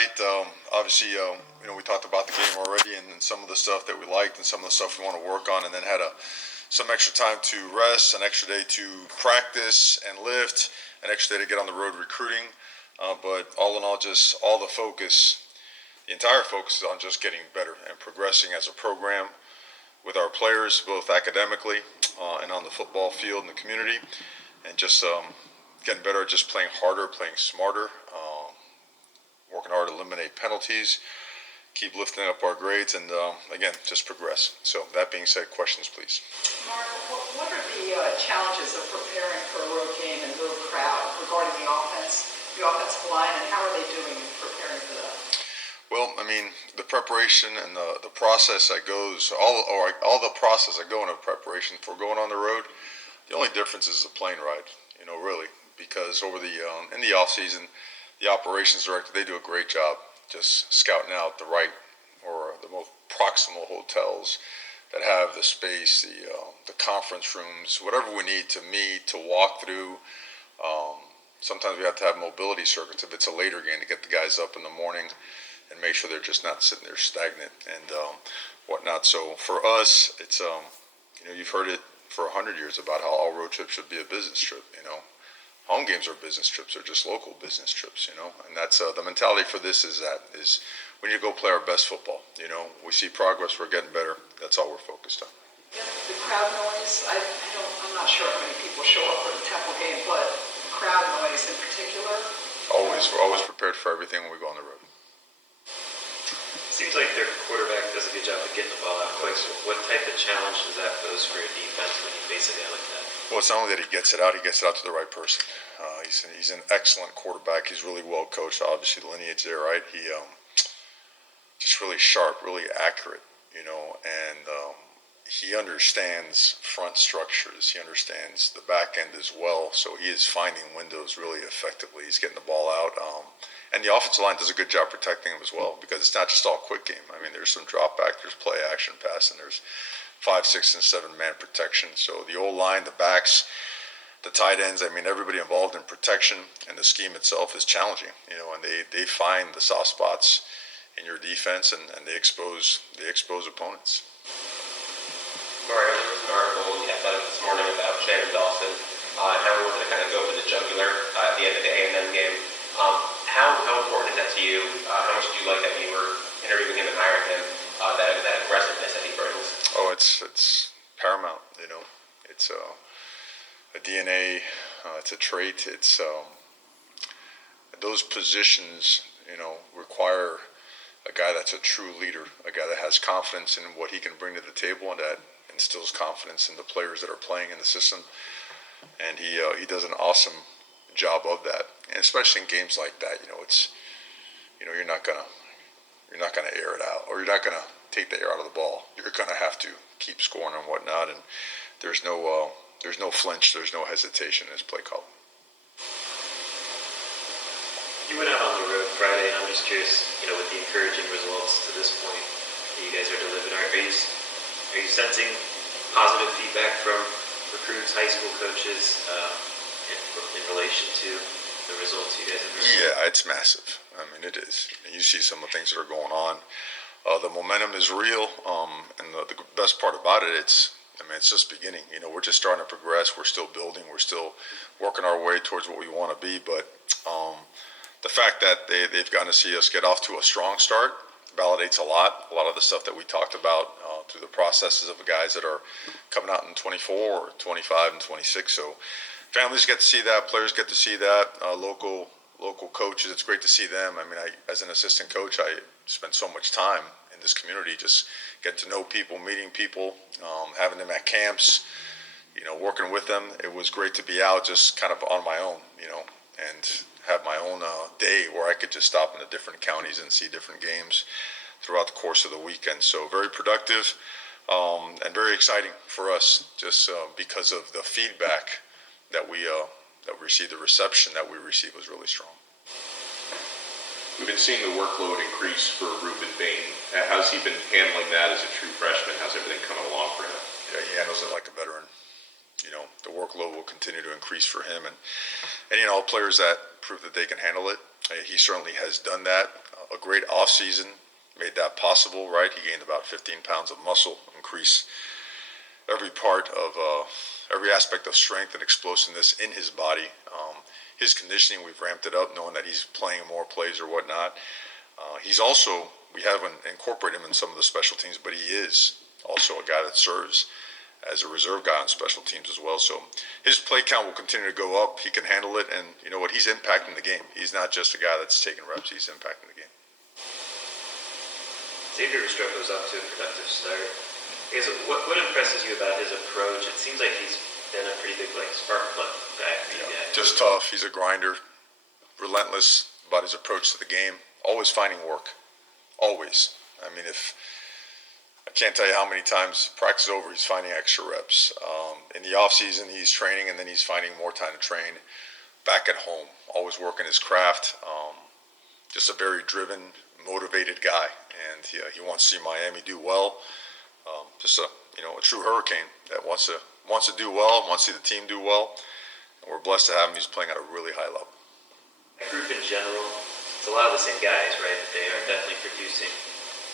night. Obviously, we talked about the game already and some of the stuff that we liked and some of the stuff we want to work on, and then had some extra time to rest, an extra day to practice and lift, an extra day to get on the road recruiting. But all in all, just all the entire focus is on just getting better and progressing as a program with our players, both academically and on the football field in the community, and just getting better at just playing harder, playing smarter, working hard to eliminate penalties, keep lifting up our grades, and again, just progress. So that being said, questions, please. Mark, what are the challenges of preparing for a road game and road crowd regarding the offensive line, and how are they doing in preparing for that? Well, I mean, the preparation and the process that goes, all the process that go into preparation for going on the road, the only difference is the plane ride, really, because over in the off season, the operations director, they do a great job just scouting out the right or the most proximal hotels that have the space, the conference rooms, whatever we need to meet, to walk through. Sometimes we have to have mobility circuits if it's a later game to get the guys up in the morning and make sure they're just not sitting there stagnant and whatnot. So for us, it's you've heard it for 100 years about how all road trips should be a business trip. Home games are business trips; they're just local business trips. And that's the mentality for this is we need to go play our best football. We see progress, we're getting better. That's all we're focused on. Yeah, the crowd noise. I'm not sure how many people show up for the Temple game, but crowd noise in particular. We're always prepared for everything when we go on the road. Seems like their quarterback does a good job of getting the ball out quick. What type of challenge does that pose for your defense when you face a guy like that? Well, it's not only that he gets it out to the right person. He's an excellent quarterback. He's really well coached. Obviously, the lineage there, right? He just really sharp, really accurate, and he understands front structures. He understands the back end as well. So he is finding windows really effectively. He's getting the ball out. And the offensive line does a good job protecting him as well, because it's not just all quick game. I mean, there's some drop back, there's play action pass, and there's 5, 6, and 7 man protection. So the old line, the backs, the tight ends, I mean, everybody involved in protection, and the scheme itself is challenging, and they find the soft spots in your defense, and they expose opponents. Mario, there was an article in the Athletic this morning about Shannon Dawson and how we wanted to kind of go for the jugular at the end of the A&M game. How important is that to you? How much do you like that when you were interviewing him and hiring him, that aggressiveness that he brings? Oh, it's paramount. It's a DNA. It's a trait. It's those positions. Require a guy that's a true leader, a guy that has confidence in what he can bring to the table, and that instills confidence in the players that are playing in the system. And he does an awesome job of that, and especially in games like that. It's you're not gonna air it out, or you're not gonna take the air out of the ball. You're gonna have to keep scoring and whatnot, and there's no flinch, there's no hesitation in his play call. You went out on the road Friday, and I'm just curious, with the encouraging results to this point that you guys are delivering, are you sensing positive feedback from recruits, high school coaches, in relation to the results you guys have received? Yeah, it's massive. I mean, it is. You see some of the things that are going on. The momentum is real, and the best part about it, it's just beginning. We're just starting to progress. We're still building. We're still working our way towards what we want to be. But the fact that they've gotten to see us get off to a strong start validates a lot. A lot of the stuff that we talked about through the processes of the guys that are coming out in 24 or 25 and 26. So families get to see that. Players get to see that. Local coaches, it's great to see them. I mean, as an assistant coach, I spent so much time in this community, just getting to know people, meeting people, having them at camps, working with them. It was great to be out just kind of on my own, and have my own day where I could just stop in the different counties and see different games throughout the course of the weekend. So very productive and very exciting for us, just because of the feedback that we received. The reception that we received was really strong. We've been seeing the workload increase for Ruben Bain. How's he been handling that as a true freshman? How's everything coming along for him? Yeah, he handles it like a veteran. The workload will continue to increase for him, and players that prove that they can handle it. He certainly has done that. a great offseason made that possible, right? He gained about 15 pounds of muscle, increased every part of every aspect of strength and explosiveness in his body. His conditioning, we've ramped it up, knowing that he's playing more plays or whatnot. He's also, we haven't incorporated him in some of the special teams, but he is also a guy that serves as a reserve guy on special teams as well. So his play count will continue to go up. He can handle it, and you know what? He's impacting the game. He's not just a guy that's taking reps. He's impacting the game. Xavier Restrepo's off to a productive start. I guess what impresses you about his approach? It seems like he's been a pretty big spark plug guy for you guys. Just tough. He's a grinder, relentless about his approach to the game. Always finding work. Always. I mean, I can't tell you how many times practice is over, he's finding extra reps. In the off season, he's training, and then he's finding more time to train back at home. Always working his craft. Just a very driven, motivated guy, and he wants to see Miami do well. Just a true hurricane that wants to do well, wants to see the team do well. And we're blessed to have him. He's playing at a really high level. That group in general, it's a lot of the same guys, right? But they are definitely producing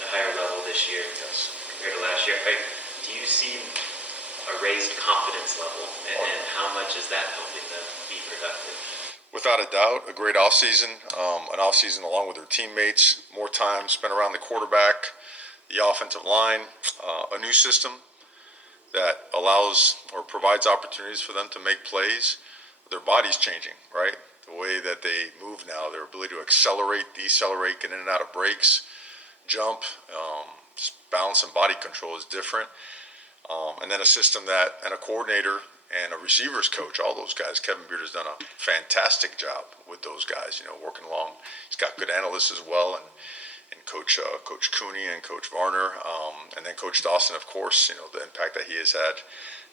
at a higher level this year compared to last year. Do you see a raised confidence level, and how much is that helping them be productive? Without a doubt, a great offseason. An offseason along with their teammates, more time spent around the quarterback, the offensive line, a new system that allows or provides opportunities for them to make plays. Their body's changing, right? The way that they move now, their ability to accelerate, decelerate, get in and out of breaks, jump, just balance and body control is different. And then a system and a coordinator and a receivers coach, all those guys. Kevin Beard has done a fantastic job with those guys, working along. He's got good analysts as well, and Coach Cooney and Coach Varner, and then Coach Dawson, of course. The impact that he has had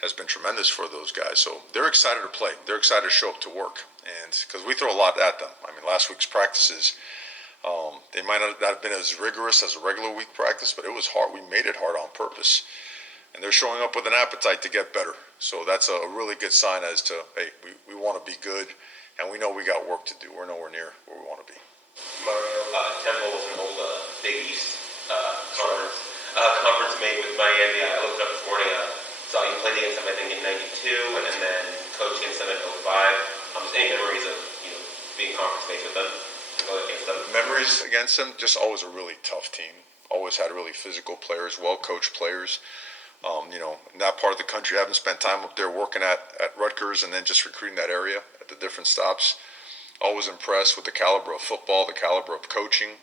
has been tremendous for those guys. So they're excited to play. They're excited to show up to work, and because we throw a lot at them. I mean, last week's practices, they might not have been as rigorous as a regular week practice, but it was hard. We made it hard on purpose, and they're showing up with an appetite to get better. So that's a really good sign as to, hey, we want to be good, and we know we got work to do. We're nowhere near where we want to be. Mario, Temple was an old Big East conference mate with Miami. I looked it up this morning. Saw you played against them, I think, in '92, and then coached against them in '05. Just any memories of being conference mates with them, going against them? Memories against them, just always a really tough team. Always had really physical players, well-coached players. In that part of the country, I haven't spent time up there working at Rutgers and then just recruiting that area at the different stops. Always impressed with the caliber of football, the caliber of coaching,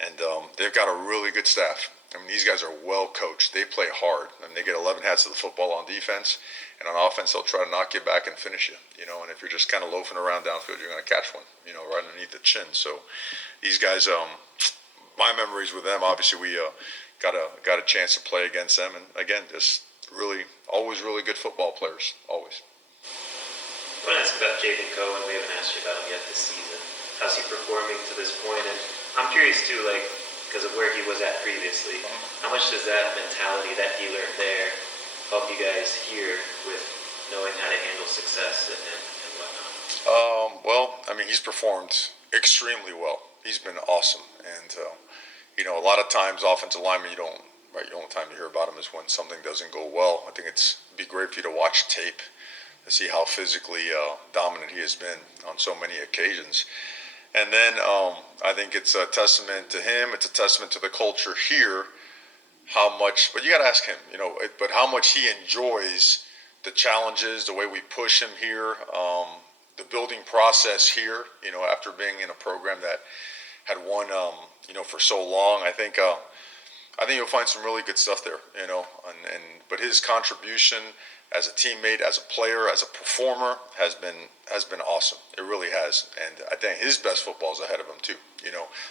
and they've got a really good staff. I mean, these guys are well coached. They play hard. I mean, they get 11 hats of the football on defense, and on offense, they'll try to knock you back and finish you. And if you're just kind of loafing around downfield, you're going to catch one, right underneath the chin. So these guys, my memories with them, obviously we got a chance to play against them, and again, just always really good football players, always. I want to ask about Jaden Cohen. We haven't asked you about him yet this season. How's he performing to this point? And I'm curious too, because of where he was at previously, how much does that mentality that he learned there help you guys here with knowing how to handle success and whatnot? Well, I mean, he's performed extremely well. He's been awesome, and a lot of times offensive linemen, the only time you hear about him is when something doesn't go well. I think it'd be great for you to watch tape to see how physically dominant he has been on so many occasions. And then I think it's a testament to him. It's a testament to the culture here. But you got to ask him, but how much he enjoys the challenges, the way we push him here, the building process here. After being in a program that had won, for so long, I think you'll find some really good stuff there. But his contribution as a teammate, as a player, as a performer has been awesome. It really has, and I think his best football is ahead of him too.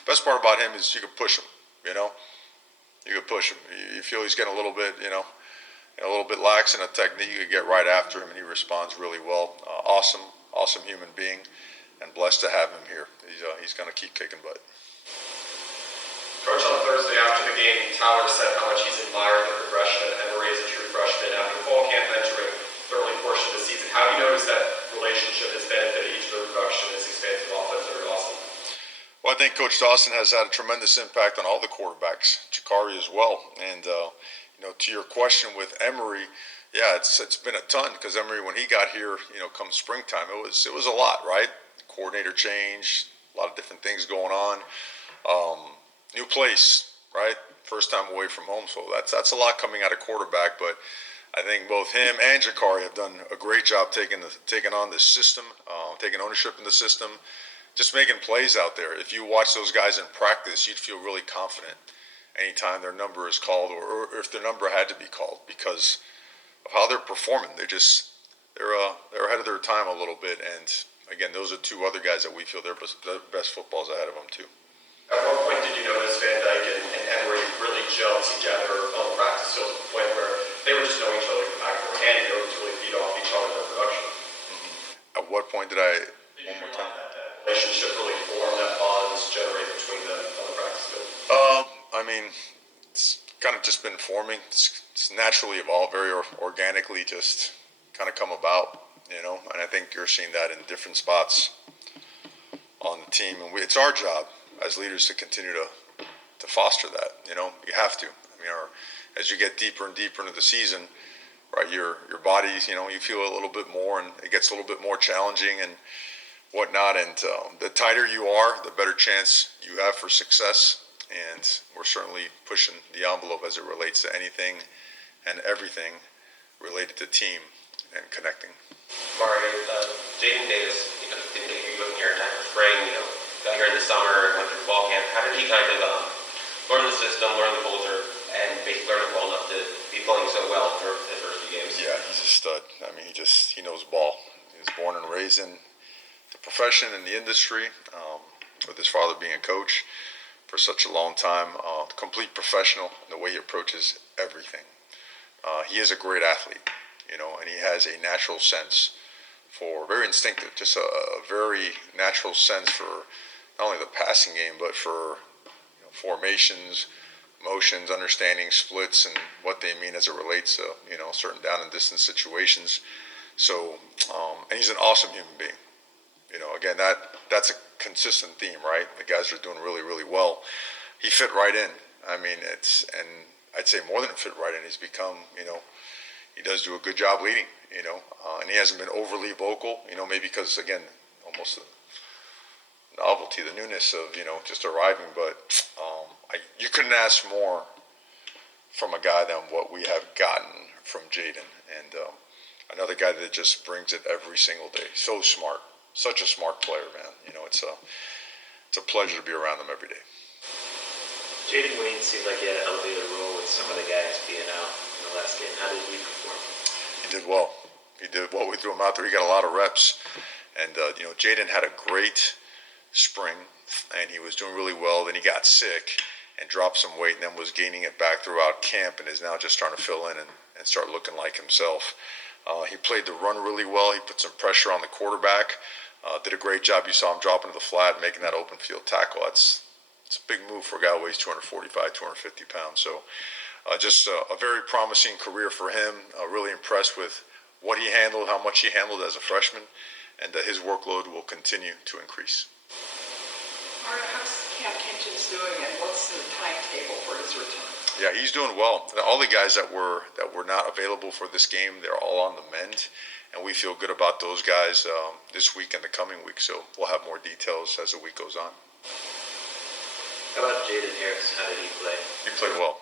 Best part about him is you could push him. You could push him. You feel he's getting a little bit, a little bit lax in a technique. You could get right after him, and he responds really well. Awesome human being, and blessed to have him here. He's going to keep kicking butt. Coach, on Thursday after the game, Tyler said how much he's admired the progression and Emery as a true freshman after fall camp entering the early portion of the season. How have you noticed that relationship has benefited each of the production in this expansive offense under Dawson? Well, I I think Coach Dawson has had a tremendous impact on all the quarterbacks, Jakari as well. And to your question with Emory, yeah, it's been a ton because Emory, when he got here, come springtime, it was a lot, right? Coordinator change, a lot of different things going on. New place, right? First time away from home, so that's a lot coming out of quarterback. But I think both him and Jakari have done a great job taking on this system, taking ownership in the system, just making plays out there. If you watch those guys in practice, you'd feel really confident anytime their number is called, or if their number had to be called, because of how they're performing. They're ahead of their time a little bit, and again, those are two other guys that we feel their best footballs ahead of them too. At what point did you notice Van Dyke and Emery really gel together on the practice field to the point where they were just knowing each other from back from hand, they were to really feed off each other in their production? At what point did I? Did One you more feel time. like that relationship really form, that bonds generate between them on the practice field? I mean, it's kind of just been forming. It's naturally evolved, very organically, just kind of come about, And I think you're seeing that in different spots on the team, and it's our job as leaders to continue to foster that. You have to. I mean, as you get deeper and deeper into the season, right, your body, you feel a little bit more, and it gets a little bit more challenging and whatnot. And the tighter you are, the better chance you have for success. And we're certainly pushing the envelope as it relates to anything and everything related to team and connecting. Mario, Jaden Davis, didn't get you your entire spring, got here in the summer and went through fall camp. How did he kind of learn the system, learn the culture, and basically learn it well enough to be playing so well for his first few games? Yeah, he's a stud. I mean, he knows ball. He was born and raised in the profession, in the industry, with his father being a coach for such a long time. Complete professional in the way he approaches everything. He is a great athlete, and he has a natural sense for, very instinctive, just a very natural sense for not only the passing game, but for formations, motions, understanding splits, and what they mean as it relates to, certain down and distance situations. So, and he's an awesome human being. Again, that's a consistent theme, right? The guys are doing really, really well. He fit right in. I mean, and I'd say more than fit right in. He's become, he does do a good job leading, and he hasn't been overly vocal, maybe because, again, almost the novelty, the newness of, just arriving. But you couldn't ask more from a guy than what we have gotten from Jaden. And another guy that just brings it every single day. So smart. Such a smart player, man. It's a pleasure to be around him every day. Jaden Wayne seemed like he had an elevated role with some of the guys being out in the last game. How did he perform? He did well. We threw him out there. He got a lot of reps. And, Jaden had a great spring, and he was doing really well. Then he got sick and dropped some weight, and then was gaining it back throughout camp, and is now just starting to fill in and start looking like himself. He played the run really well. He put some pressure on the quarterback. Did a great job. You saw him dropping to the flat, making that open field tackle. It's a big move for a guy who weighs 245, 250 pounds. So just a very promising career for him. Really impressed with what he handled, how much he handled as a freshman, and his workload will continue to increase. Mario, how's Cam Kinchins doing, and what's the timetable for his return? Yeah, he's doing well. All the guys that were not available for this game, they're all on the mend, and we feel good about those guys this week and the coming week. So we'll have more details as the week goes on. How about Jaden Harris? How did he play? He played well.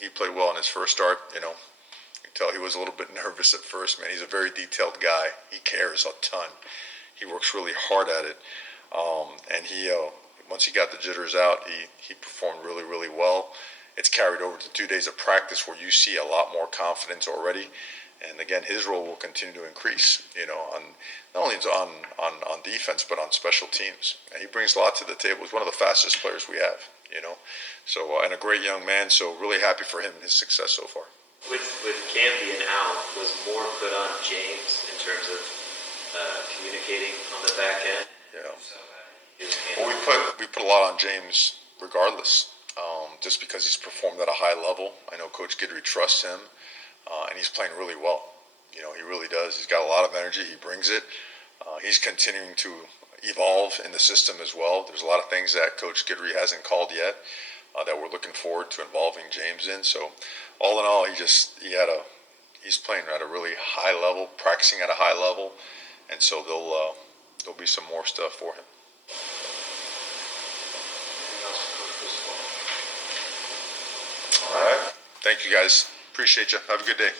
He played well in his first start. You can tell he was a little bit nervous at first. Man, he's a very detailed guy. He cares a ton. He works really hard at it, and he once he got the jitters out, he performed really, really well. It's carried over to 2 days of practice where you see a lot more confidence already. And again, his role will continue to increase, on not only on defense, but on special teams. And he brings a lot to the table. He's one of the fastest players we have, So, and a great young man, so really happy for him and his success so far. With Cam being out, was more put on James in terms of communicating on the back end? Yeah. He was Well, we put a lot on James regardless, just because he's performed at a high level. I know Coach Guidry trusts him, and he's playing really well. He really does. He's got a lot of energy. He brings it. He's continuing to evolve in the system as well. There's a lot of things that Coach Guidry hasn't called yet that we're looking forward to involving James in. So all in all, he's playing at a really high level, practicing at a high level, and so there'll be some more stuff for him. Anything else for Coach Cristobal? All right. Thank you guys. Appreciate you. Have a good day.